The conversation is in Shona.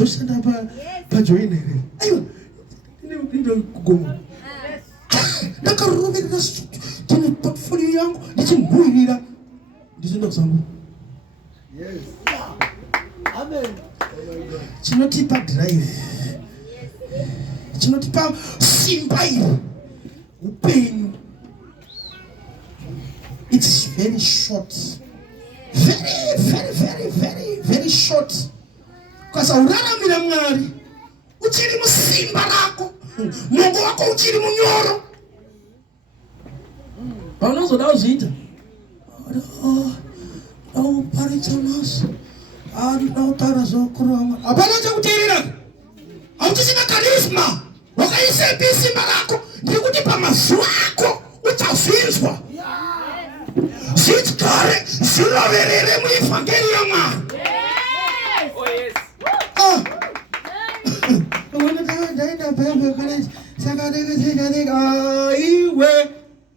toshanda pa joinere aiwa ndio kugomo ndakarubira tini portfolio yangu ndichimuirira ndizoenda kusangu. Yes. Amen. Chinotipa drive, chinotipa simba iri upenyu. It's very short, very short. Because uraramira Mwari uchiri musimba rako, Mungu wako uchiri munyoro. Paunozoda uzita au parichanas au tarazokurama apana chakuterera auchisina karisma wakaise simba rako ndikuti pamazuva ako uchazvinzwa zvityare zviroverere muevhangeri yaMwari. Ndaenda bhebhe kale saka iwe